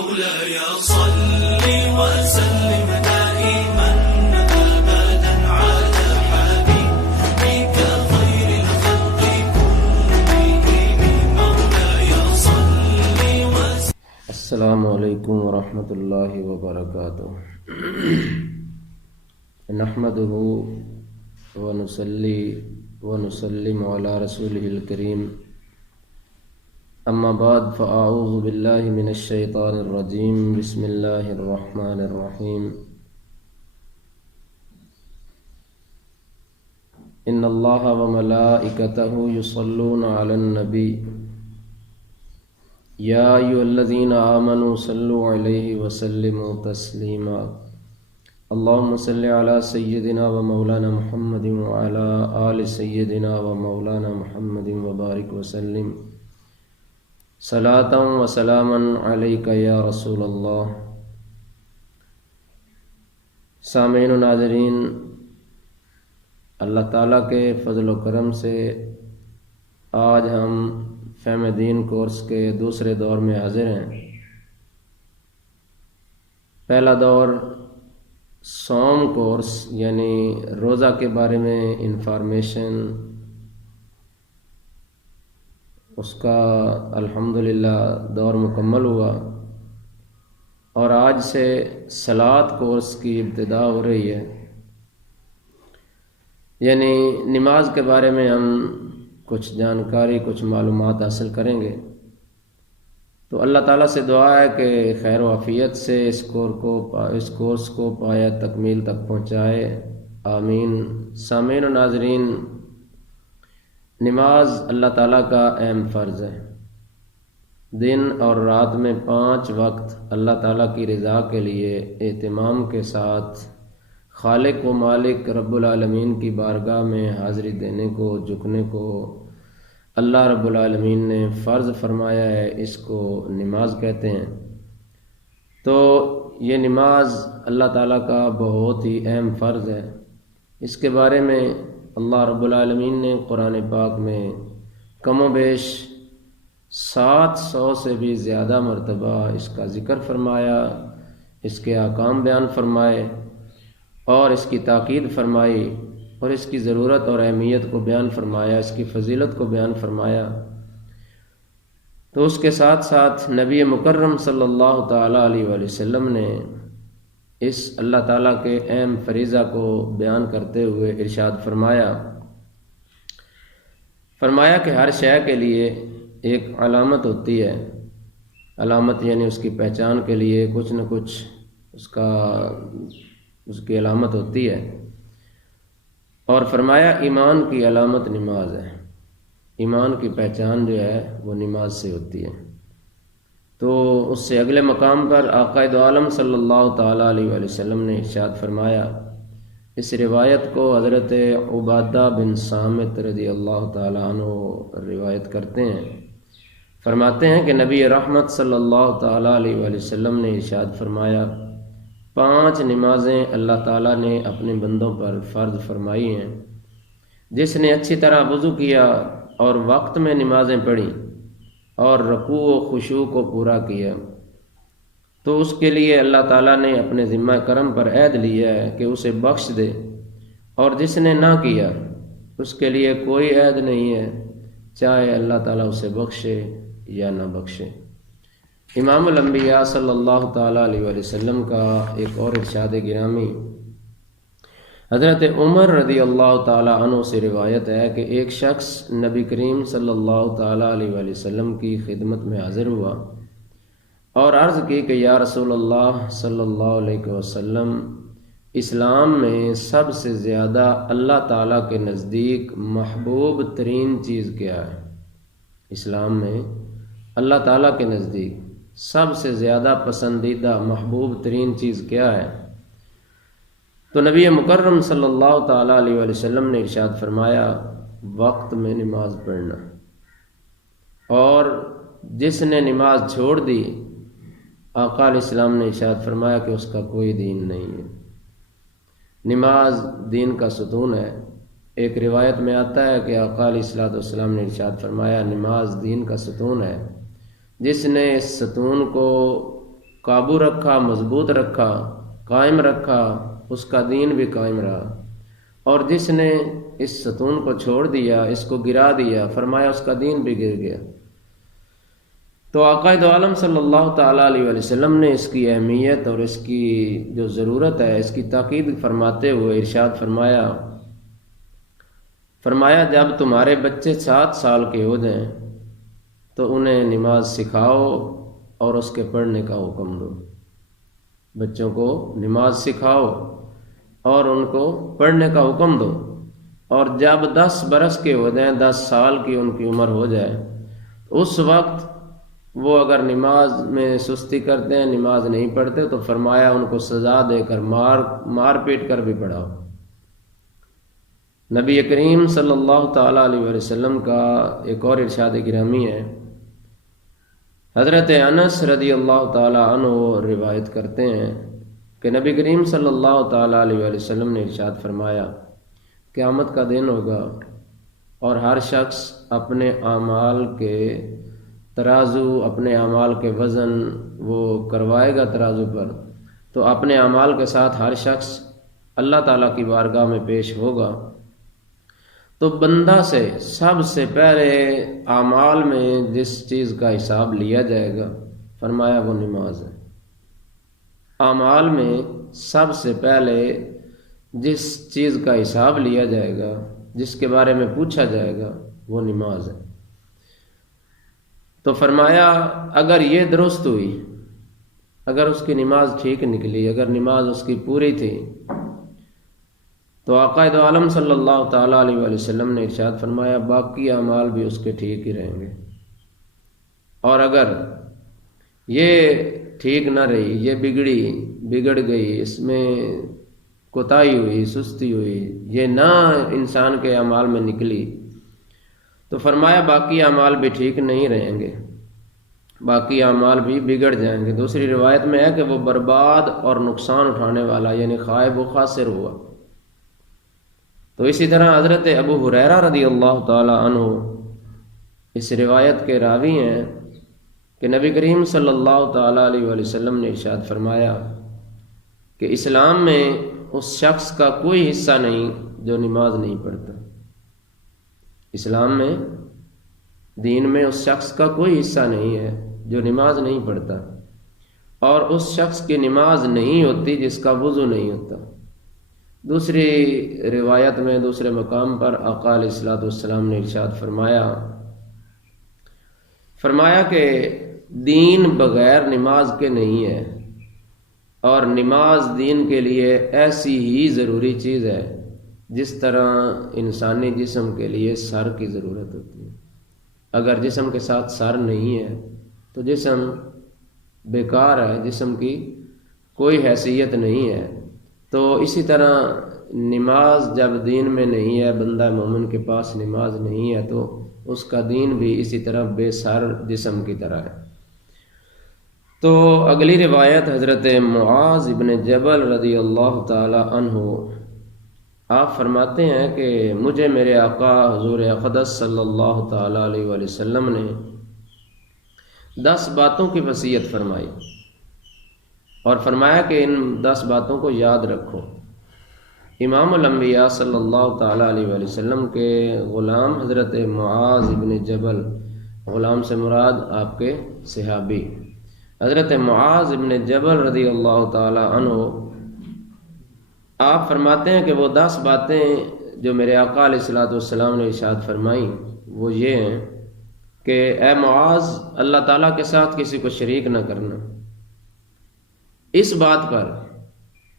مولاي صل وسلم دائما أبدا على حبيبك خير الخلق كلهم مولاي صل وسلم. السلام علیکم ورحمۃ اللہ وبرکاتہ. نحمده ونصلي ونسلم على رسوله الكريم. اما بعد فاعوذ باللہ من الشیطان الرجیم. بسم اللہ الرحمن الرحیم. ان اللہ وملائکتہ یصلون علی النبی یا ایھا الذین آمنوا صلوا علیہ وسلموا تسلیما. اللهم صل على سيدنا ومولانا محمد وعلى آل سيدنا ومولانا محمد وبارك وسلم صلاة وسلاما عليك يا رسول اللہ. سامعین و ناظرین، اللہ تعالیٰ کے فضل و کرم سے آج ہم فہم دین کورس کے دوسرے دور میں حاضر ہیں. پہلا دور صوم کورس یعنی روزہ کے بارے میں انفارمیشن، اس کا الحمدللہ دور مکمل ہوا، اور آج سے صلاۃ کورس کی ابتدا ہو رہی ہے. یعنی نماز کے بارے میں ہم کچھ جانکاری، کچھ معلومات حاصل کریں گے. تو اللہ تعالیٰ سے دعا ہے کہ خیر و عافیت سے اس کورس کو پایہ تکمیل تک پہنچائے. آمین. سامعین و ناظرین، نماز اللہ تعالیٰ کا اہم فرض ہے. دن اور رات میں 5 وقت اللہ تعالیٰ کی رضا کے لیے اہتمام کے ساتھ خالق و مالک رب العالمین کی بارگاہ میں حاضری دینے کو، جھکنے کو اللہ رب العالمین نے فرض فرمایا ہے. اس کو نماز کہتے ہیں. تو یہ نماز اللہ تعالیٰ کا بہت ہی اہم فرض ہے. اس کے بارے میں اللہ رب العالمین نے قرآن پاک میں کم و بیش 700 سے بھی زیادہ مرتبہ اس کا ذکر فرمایا، اس کے احکام بیان فرمائے، اور اس کی تاکید فرمائی، اور اس کی ضرورت اور اہمیت کو بیان فرمایا، اس کی فضیلت کو بیان فرمایا. تو اس کے ساتھ ساتھ نبی مکرم صلی اللہ تعالیٰ علیہ وآلہ وسلم نے اس اللہ تعالیٰ کے اہم فریضہ کو بیان کرتے ہوئے ارشاد فرمایا کہ ہر شے کے لیے ایک علامت ہوتی ہے. علامت یعنی اس کی پہچان کے لیے کچھ نہ کچھ اس کی علامت ہوتی ہے. اور فرمایا ایمان کی علامت نماز ہے. ایمان کی پہچان جو ہے وہ نماز سے ہوتی ہے. تو اس سے اگلے مقام پر آقا دو عالم صلی اللہ تعالیٰ علیہ وآلہ وسلم نے ارشاد فرمایا. اس روایت کو حضرت عبادہ بن صامت رضی اللہ تعالیٰ عنہ روایت کرتے ہیں. فرماتے ہیں کہ نبی رحمت صلی اللہ تعالیٰ علیہ وآلہ وسلم نے ارشاد فرمایا 5 نمازیں اللہ تعالیٰ نے اپنے بندوں پر فرض فرمائی ہیں. جس نے اچھی طرح وضو کیا اور وقت میں نمازیں پڑھیں اور رکوع و خشوع کو پورا کیا، تو اس کے لیے اللہ تعالیٰ نے اپنے ذمہ کرم پر عہد لیا ہے کہ اسے بخش دے، اور جس نے نہ کیا اس کے لیے کوئی عہد نہیں ہے، چاہے اللہ تعالیٰ اسے بخشے یا نہ بخشے. امام الانبیاء صلی اللہ تعالیٰ علیہ وآلہ وسلم کا ایک اور ارشاد گرامی حضرت عمر رضی اللہ تعالیٰ عنہ سے روایت ہے کہ ایک شخص نبی کریم صلی اللہ تعالیٰ علیہ وآلہ وسلم کی خدمت میں حاضر ہوا اور عرض کی کہ یا رسول اللہ صلی اللہ علیہ وسلم، اسلام میں سب سے زیادہ اللہ تعالیٰ کے نزدیک محبوب ترین چیز کیا ہے؟ اسلام میں اللہ تعالیٰ کے نزدیک سب سے زیادہ پسندیدہ محبوب ترین چیز کیا ہے؟ تو نبی مکرم صلی اللہ تعالیٰ علیہ وآلہ وسلم نے ارشاد فرمایا وقت میں نماز پڑھنا. اور جس نے نماز چھوڑ دی، آقا علیہ السلام نے ارشاد فرمایا کہ اس کا کوئی دین نہیں ہے. نماز دین کا ستون ہے. ایک روایت میں آتا ہے کہ آقا علیہ السلام نے ارشاد فرمایا نماز دین کا ستون ہے. جس نے اس ستون کو قابو رکھا، مضبوط رکھا، قائم رکھا، اس کا دین بھی قائم رہا۔ اور جس نے اس ستون کو چھوڑ دیا، اس کو گرا دیا، فرمایا اس کا دین بھی گر گیا۔ تو آقا دو عالم صلی اللہ تعالیٰ علیہ وسلم نے اس کی اہمیت اور اس کی جو ضرورت ہے اس کی تاکید فرماتے ہوئے ارشاد فرمایا جب تمہارے بچے 7 سال کے ہو جائیں تو انہیں نماز سکھاؤ اور اس کے پڑھنے کا حکم دو۔ بچوں کو نماز سکھاؤ اور ان کو پڑھنے کا حکم دو، اور جب 10 برس کے ہو جائیں، 10 سال کی ان کی عمر ہو جائے، اس وقت وہ اگر نماز میں سستی کرتے ہیں، نماز نہیں پڑھتے، تو فرمایا ان کو سزا دے کر مار پیٹ کر بھی پڑھاؤ۔ نبی کریم صلی اللہ تعالیٰ علیہ وسلم کا ایک اور ارشاد گرامی ہے، حضرت انس رضی اللہ تعالیٰ عنہ روایت کرتے ہیں کہ نبی کریم صلی اللہ تعالیٰ علیہ وسلم نے ارشاد فرمایا، قیامت کا دن ہوگا اور ہر شخص اپنے اعمال کے ترازو، اپنے اعمال کے وزن وہ کروائے گا ترازو پر، تو اپنے اعمال کے ساتھ ہر شخص اللہ تعالیٰ کی بارگاہ میں پیش ہوگا۔ تو بندہ سے سب سے پہلے اعمال میں جس چیز کا حساب لیا جائے گا، فرمایا وہ نماز ہے۔ اعمال میں سب سے پہلے جس چیز کا حساب لیا جائے گا، جس کے بارے میں پوچھا جائے گا، وہ نماز ہے۔ تو فرمایا اگر یہ درست ہوئی، اگر اس کی نماز ٹھیک نکلی، اگر نماز اس کی پوری تھی، تو آقا دو عالم صلی اللہ تعالیٰ علیہ وسلم نے ارشاد فرمایا باقی اعمال بھی اس کے ٹھیک ہی رہیں گے۔ اور اگر یہ ٹھیک نہ رہی، یہ بگڑ گئی، اس میں کوتاہی ہوئی، سستی ہوئی، یہ نہ انسان کے اعمال میں نکلی، تو فرمایا باقی اعمال بھی ٹھیک نہیں رہیں گے، باقی اعمال بھی بگڑ جائیں گے۔ دوسری روایت میں ہے کہ وہ برباد اور نقصان اٹھانے والا، یعنی خائب و خاسر ہوا۔ تو اسی طرح حضرت ابو ہریرہ رضی اللہ تعالی عنہ اس روایت کے راوی ہیں کہ نبی کریم صلی اللہ تعالیٰ علیہ وسلم نے ارشاد فرمایا کہ اسلام میں اس شخص کا کوئی حصہ نہیں جو نماز نہیں پڑھتا۔ اسلام میں، دین میں اس شخص کا کوئی حصہ نہیں ہے جو نماز نہیں پڑھتا، اور اس شخص کی نماز نہیں ہوتی جس کا وضو نہیں ہوتا۔ دوسری روایت میں، دوسرے مقام پر آقا علیہ الصلوۃ والسلام نے ارشاد فرمایا کہ دین بغیر نماز کے نہیں ہے، اور نماز دین کے لیے ایسی ہی ضروری چیز ہے جس طرح انسانی جسم کے لیے سر کی ضرورت ہوتی ہے۔ اگر جسم کے ساتھ سر نہیں ہے تو جسم بیکار ہے، جسم کی کوئی حیثیت نہیں ہے۔ تو اسی طرح نماز جب دین میں نہیں ہے، بندہ مومن کے پاس نماز نہیں ہے، تو اس کا دین بھی اسی طرح بے سر جسم کی طرح ہے۔ تو اگلی روایت حضرت معاذ ابن جبل رضی اللہ تعالی عنہ، آپ فرماتے ہیں کہ مجھے میرے آقا حضور اقدس صلی اللہ تعالی علیہ وسلم نے 10 باتوں کی وصیت فرمائی، اور فرمایا کہ ان 10 باتوں کو یاد رکھو۔ امام الانبیاء صلی اللہ تعالی علیہ وسلم کے غلام حضرت معاذ ابن جبل، غلام سے مراد آپ کے صحابی حضرت معاذ ابن جبل رضی اللہ تعالی عنہ، آپ فرماتے ہیں کہ وہ 10 باتیں جو میرے آقا علیہ الصلوۃ والسلام نے ارشاد فرمائیں وہ یہ ہیں کہ اے معاذ، اللہ تعالیٰ کے ساتھ کسی کو شریک نہ کرنا۔ اس بات پر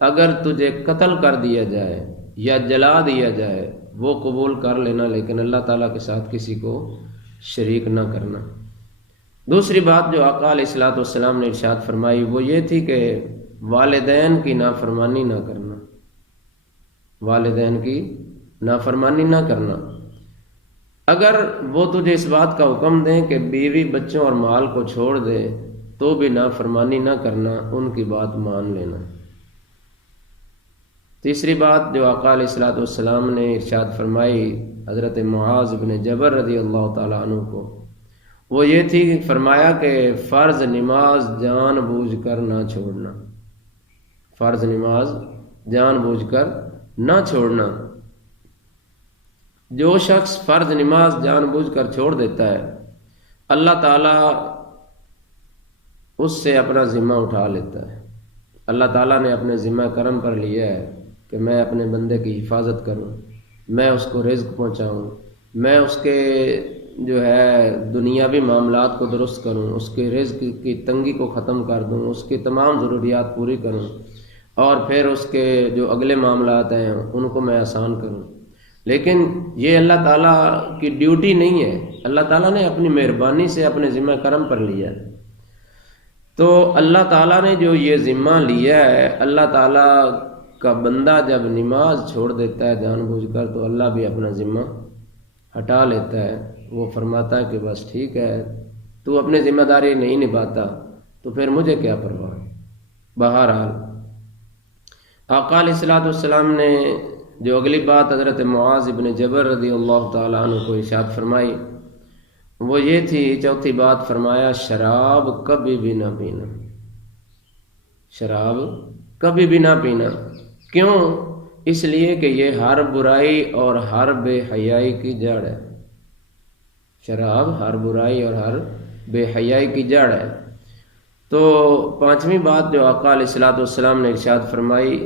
اگر تجھے قتل کر دیا جائے یا جلا دیا جائے وہ قبول کر لینا، لیکن اللہ تعالیٰ کے ساتھ کسی کو شریک نہ کرنا۔ دوسری بات جو آقا علیہ الصلوۃ والسلام نے ارشاد فرمائی وہ یہ تھی کہ والدین کی نافرمانی نہ کرنا، والدین کی نافرمانی نہ کرنا۔ اگر وہ تجھے اس بات کا حکم دیں کہ بیوی بچوں اور مال کو چھوڑ دے تو بھی نافرمانی نہ کرنا، ان کی بات مان لینا۔ تیسری بات جو آقا علیہ الصلوۃ والسلام نے ارشاد فرمائی حضرت معاذ بن جبل رضی اللہ تعالی عنہ کو، وہ یہ تھی، فرمایا کہ فرض نماز جان بوجھ کر نہ چھوڑنا، فرض نماز جان بوجھ کر نہ چھوڑنا۔ جو شخص فرض نماز جان بوجھ کر چھوڑ دیتا ہے، اللہ تعالیٰ اس سے اپنا ذمہ اٹھا لیتا ہے۔ اللہ تعالیٰ نے اپنے ذمہ کرم پر لیا ہے کہ میں اپنے بندے کی حفاظت کروں، میں اس کو رزق پہنچاؤں، میں اس کے جو ہے دنیاوی معاملات کو درست کروں، اس کے رزق کی تنگی کو ختم کر دوں، اس کی تمام ضروریات پوری کروں، اور پھر اس کے جو اگلے معاملات ہیں ان کو میں آسان کروں۔ لیکن یہ اللہ تعالیٰ کی ڈیوٹی نہیں ہے، اللہ تعالیٰ نے اپنی مہربانی سے اپنے ذمہ کرم پر لیا ہے۔ تو اللہ تعالیٰ نے جو یہ ذمہ لیا ہے، اللہ تعالیٰ کا بندہ جب نماز چھوڑ دیتا ہے جان بوجھ کر، تو اللہ بھی اپنا ذمہ ہٹا لیتا ہے۔ وہ فرماتا ہے کہ بس ٹھیک ہے، تو اپنی ذمہ داری نہیں نبھاتا تو پھر مجھے کیا پرواہ۔ بہرحال آقا علیہ الصلوۃ والسلام نے جو اگلی بات حضرت معاذ بن جبل رضی اللہ تعالیٰ عنہ کو ارشاد فرمائی وہ یہ تھی، چوتھی بات فرمایا شراب کبھی بھی نہ پینا، شراب کبھی بھی نہ پینا۔ کیوں؟ اس لیے کہ یہ ہر برائی اور ہر بے حیائی کی جڑ ہے، شراب ہر برائی اور ہر بے حیائی کی جڑ ہے۔ تو پانچویں بات جو آقا علیہ الصلوۃ والسلام نے ارشاد فرمائی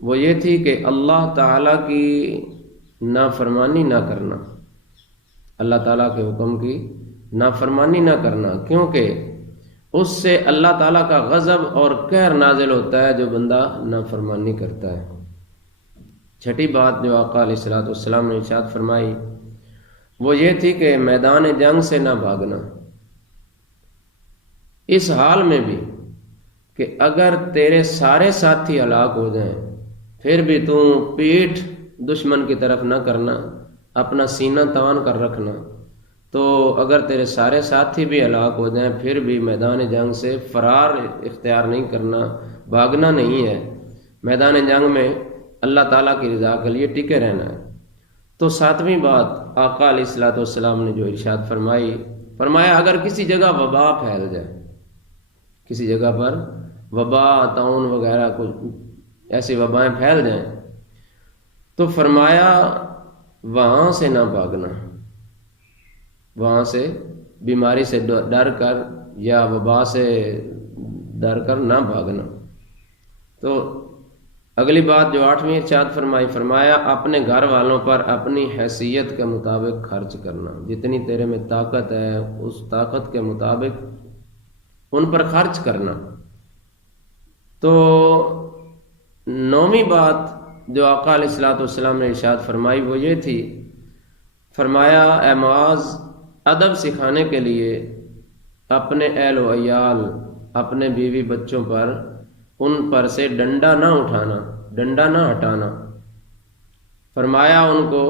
وہ یہ تھی کہ اللہ تعالیٰ کی نافرمانی نہ کرنا، اللہ تعالیٰ کے حکم کی نافرمانی نہ کرنا، کیونکہ اس سے اللہ تعالیٰ کا غضب اور قہر نازل ہوتا ہے جو بندہ نافرمانی کرتا ہے۔ چھٹی بات جو آقا علیہ الصلوۃ والسلام نے ارشاد فرمائی وہ یہ تھی کہ میدان جنگ سے نہ بھاگنا، اس حال میں بھی کہ اگر تیرے سارے ساتھی ہلاک ہو جائیں پھر بھی تو پیٹھ دشمن کی طرف نہ کرنا، اپنا سینہ تان کر رکھنا۔ تو اگر تیرے سارے ساتھی بھی ہلاک ہو جائیں پھر بھی میدان جنگ سے فرار اختیار نہیں کرنا، بھاگنا نہیں ہے، میدان جنگ میں اللہ تعالیٰ کی رضا کے لیے ٹکے رہنا ہے۔ تو ساتویں بات آقا علیہ الصلوۃ والسلام نے جو ارشاد فرمایا اگر کسی جگہ وبا پھیل جائے، کسی جگہ پر وبا طاعون وغیرہ کچھ ایسی وبائیں پھیل جائیں تو فرمایا وہاں سے نہ بھاگنا، وہاں سے بیماری سے ڈر کر یا وبا سے ڈر کر نہ بھاگنا۔ تو اگلی بات جو آٹھویں ارشاد فرمایا اپنے گھر والوں پر اپنی حیثیت کے مطابق خرچ کرنا، جتنی تیرے میں طاقت ہے اس طاقت کے مطابق ان پر خرچ کرنا۔ تو نویں بات جو آقا علیہ الصلوۃ والسلام نے ارشاد فرمائی وہ یہ تھی، فرمایا اے معاذ ادب سکھانے کے لیے اپنے اہل و عیال، اپنے بیوی بچوں پر ان پر سے ڈنڈا نہ اٹھانا، ڈنڈا نہ ہٹانا۔ فرمایا ان کو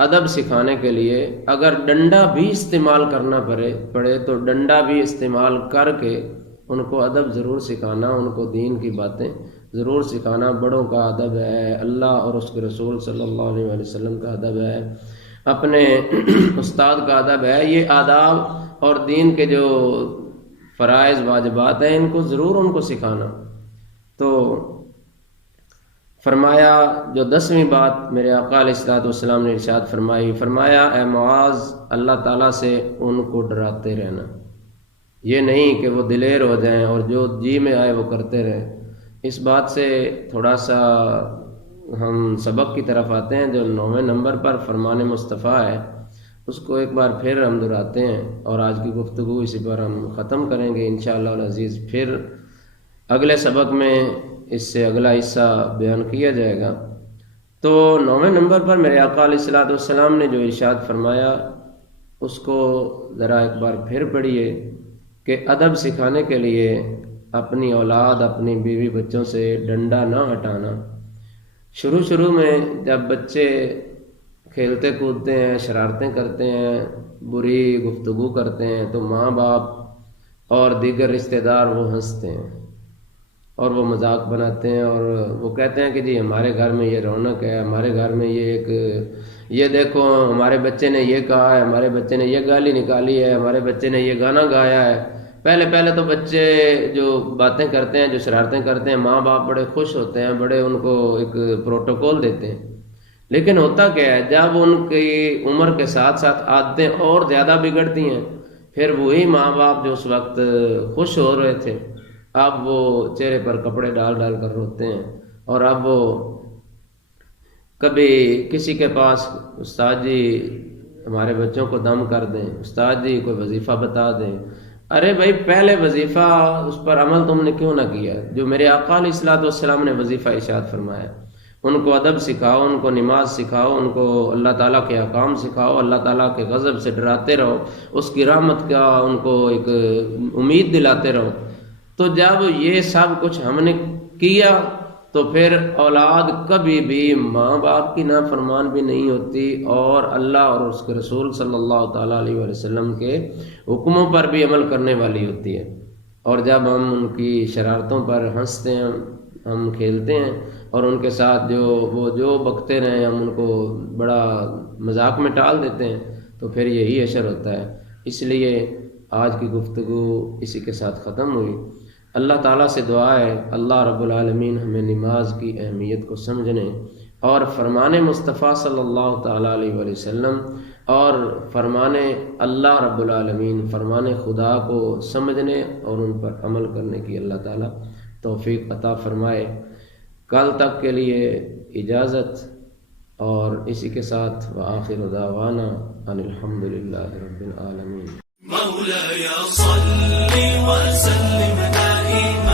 ادب سکھانے کے لیے اگر ڈنڈا بھی استعمال کرنا پڑے تو ڈنڈا بھی استعمال کر کے ان کو ادب ضرور سکھانا، ان کو دین کی باتیں ضرور سکھانا۔ بڑوں کا ادب ہے، اللہ اور اس کے رسول صلی اللہ علیہ وسلم کا ادب ہے، اپنے استاد کا ادب ہے، یہ آداب اور دین کے جو فرائض واجبات ہیں ان کو ضرور ان کو سکھانا۔ تو فرمایا جو 10ویں بات میرے آقا علیہ الصلوۃ والسلام نے ارشاد فرمایا اے معاذ اللہ تعالیٰ سے ان کو ڈراتے رہنا، یہ نہیں کہ وہ دلیر ہو جائیں اور جو جی میں آئے وہ کرتے رہیں۔ اس بات سے تھوڑا سا ہم سبق کی طرف آتے ہیں جو 9ویں نمبر پر فرمان مصطفیٰ ہے، اس کو ایک بار پھر ہم دہراتے ہیں اور آج کی گفتگو اسی پر ہم ختم کریں گے انشاءاللہ العزیز۔ پھر اگلے سبق میں اس سے اگلا حصہ بیان کیا جائے گا۔ تو 9ویں نمبر پر میرے آقا علیہ الصلوۃ والسلام نے جو ارشاد فرمایا اس کو ذرا ایک بار پھر پڑھیے کہ ادب سکھانے کے لیے اپنی اولاد، اپنی بیوی بچوں سے ڈنڈا نہ ہٹانا۔ شروع میں جب بچے کھیلتے کودتے ہیں، شرارتیں کرتے ہیں، بری گفتگو کرتے ہیں تو ماں باپ اور دیگر رشتہ دار وہ ہنستے ہیں، اور وہ مذاق بناتے ہیں اور وہ کہتے ہیں کہ جی ہمارے گھر میں یہ رونق ہے، ہمارے گھر میں یہ دیکھو ہمارے بچے نے یہ کہا ہے، ہمارے بچے نے یہ گالی نکالی ہے، ہمارے بچے نے یہ گانا گایا ہے۔ پہلے تو بچے جو باتیں کرتے ہیں، جو شرارتیں کرتے ہیں، ماں باپ بڑے خوش ہوتے ہیں، بڑے ان کو ایک پروٹوکول دیتے ہیں، لیکن ہوتا کیا ہے جب ان کی عمر کے ساتھ ساتھ عادتیں اور زیادہ بگڑتی ہیں، پھر وہی ماں باپ جو اس وقت خوش ہو رہے تھے اب وہ چہرے پر کپڑے ڈال کر روتے ہیں، اور اب وہ کبھی کسی کے پاس استاد جی ہمارے بچوں کو دم کر دیں، استاد جی کوئی وظیفہ بتا دیں۔ ارے بھائی پہلے وظیفہ اس پر عمل تم نے کیوں نہ کیا؟ جو میرے آقا علیہ الصلوۃ والسلام نے وظیفہ ارشاد فرمایا، ان کو ادب سکھاؤ، ان کو نماز سکھاؤ، ان کو اللہ تعالیٰ کے احکام سکھاؤ، اللہ تعالیٰ کے غضب سے ڈراتے رہو، اس کی رحمت کا ان کو ایک امید دلاتے رہو۔ تو جب یہ سب کچھ ہم نے کیا تو پھر اولاد کبھی بھی ماں باپ کی نافرمان بھی نہیں ہوتی، اور اللہ اور اس کے رسول صلی اللہ تعالیٰ علیہ وسلم کے حکموں پر بھی عمل کرنے والی ہوتی ہے۔ اور جب ہم ان کی شرارتوں پر ہنستے ہیں، ہم کھیلتے ہیں، اور ان کے ساتھ جو بکتے رہیں ہم ان کو بڑا مذاق میں ٹال دیتے ہیں، تو پھر یہی اشر ہوتا ہے۔ اس لیے آج کی گفتگو اسی کے ساتھ ختم ہوئی۔ اللہ تعالیٰ سے دعا ہے اللہ رب العالمین ہمیں نماز کی اہمیت کو سمجھنے اور فرمان مصطفیٰ صلی اللہ تعالیٰ علیہ وسلم اور فرمان اللہ رب العالمین، فرمان خدا کو سمجھنے اور ان پر عمل کرنے کی اللہ تعالیٰ توفیق عطا فرمائے۔ کل تک کے لیے اجازت، اور اسی کے ساتھ وآخر دعوانا ان الحمد للہ رب العالمین۔ مولاي صل وسلم دائما